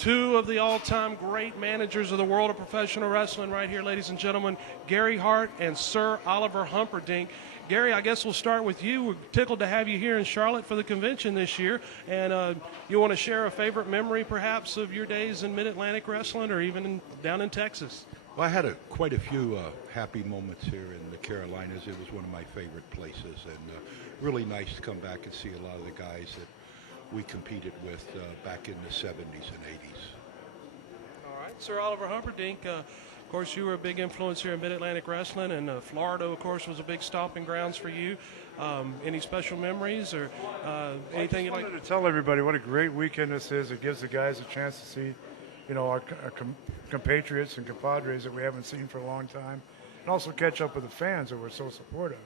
Two of the all-time great managers of the world of professional wrestling right here, ladies and gentlemen, Gary Hart and Sir Oliver Humperdink. Gary, I guess we'll start with you. We're tickled to have you here in Charlotte for the convention this year. And you want to share a favorite memory, perhaps, of your days in Mid-Atlantic wrestling or even down in Texas? Well, I had quite a few happy moments here in the Carolinas. It was one of my favorite places, and really nice to come back and see a lot of the guys that we competed with back in the 70s and 80s. All right, Sir Oliver Humperdink, of course, you were a big influence here in Mid-Atlantic wrestling, and Florida, of course, was a big stomping grounds for you. Any special memories or anything you'd like to tell everybody what a great weekend this is. It gives the guys a chance to see, you know, our compatriots and compadres that we haven't seen for a long time, and also catch up with the fans that were so supportive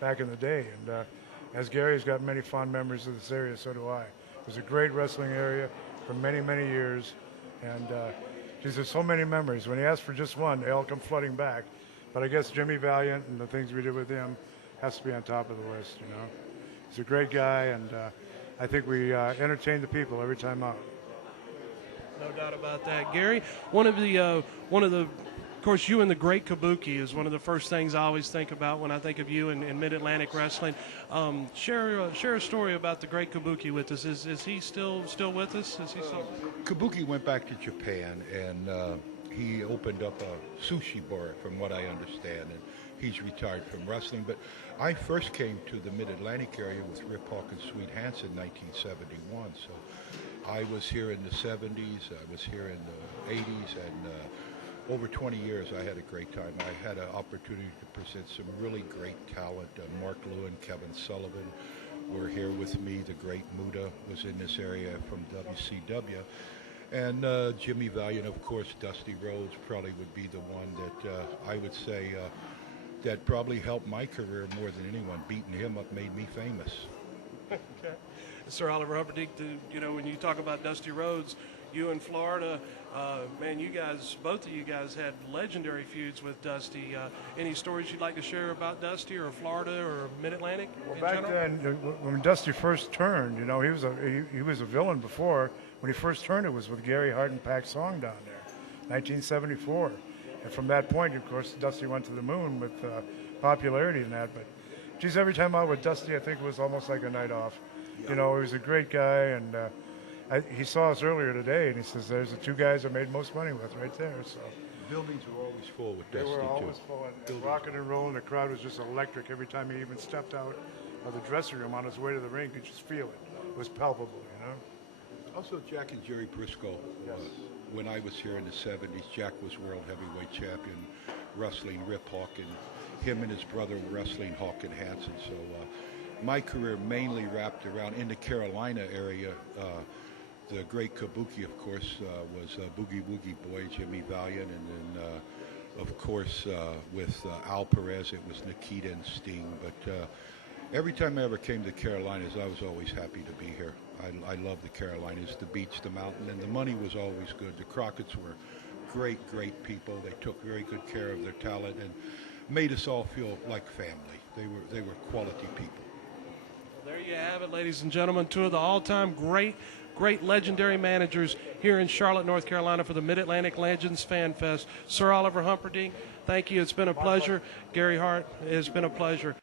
back in the day. And as Gary's got many fond memories of this area, so do I. It was a great wrestling area for many, many years, and geez, there's so many memories. When you ask for just one, they all come flooding back. But I guess Jimmy Valiant and the things we did with him has to be on top of the list, you know. He's a great guy, and I think we entertain the people every time out. No doubt about that, Gary. One of the, of course, you and the Great Kabuki is one of the first things I always think about when I think of you in Mid-Atlantic wrestling. Share a story about the Great Kabuki with us. Is he still with us? Is he still? Kabuki went back to Japan, and he opened up a sushi bar, from what I understand, and he's retired from wrestling. But I first came to the Mid-Atlantic area with Rip Hawk and Sweet Hansen in 1971. So I was here in the 70s, I was here in the 80s, and over 20 years I had a great time. I had an opportunity to present some really great talent. Mark Lewin, Kevin Sullivan were here with me. The great Muda was in this area from WCW. And Jimmy Valiant, of course. Dusty Rhodes probably would be the one that I would say that probably helped my career more than anyone. Beating him up made me famous. Okay. Sir Oliver Humperdink, you know, when you talk about Dusty Rhodes, you in Florida, man, you guys, both of you guys had legendary feuds with Dusty. Any stories you'd like to share about Dusty or Florida or Mid-Atlantic? Well, back then, when Dusty first turned, you know, he was a villain before. When he first turned, it was with Gary Hart and Pac Song down there, 1974. And from that point, of course, Dusty went to the moon with popularity in that. But, geez, every time out with Dusty, I think it was almost like a night off. Yeah. You know, he was a great guy, and he saw us earlier today, and he says, there's the two guys I made most money with right there. So buildings were always full with Dusty, too. They were always too. full, and rocking and rolling. The crowd was just electric every time he even stepped out of the dressing room on his way to the ring. You could just feel it. It was palpable, you know. Also, Jack and Jerry Briscoe. Yes. When I was here in the 70s, Jack was world heavyweight champion wrestling Rip Hawk, and him and his brother wrestling Hawk and Hansen. So my career mainly wrapped around in the Carolina area. The Great Kabuki, of course, was Boogie Woogie Boy, Jimmy Valiant, and then, of course, with Al Perez, it was Nikita and Sting. But every time I ever came to the Carolinas, I was always happy to be here. I love the Carolinas, the beach, the mountain, and the money was always good. The Crockett's were great, great people. They took very good care of their talent and made us all feel like family. They were quality people. There you have it, ladies and gentlemen, two of the all-time great legendary managers here in Charlotte, North Carolina for the Mid-Atlantic Legends Fan Fest. Sir Oliver Humperdink, thank you. It's been a pleasure. Gary Hart, it's been a pleasure.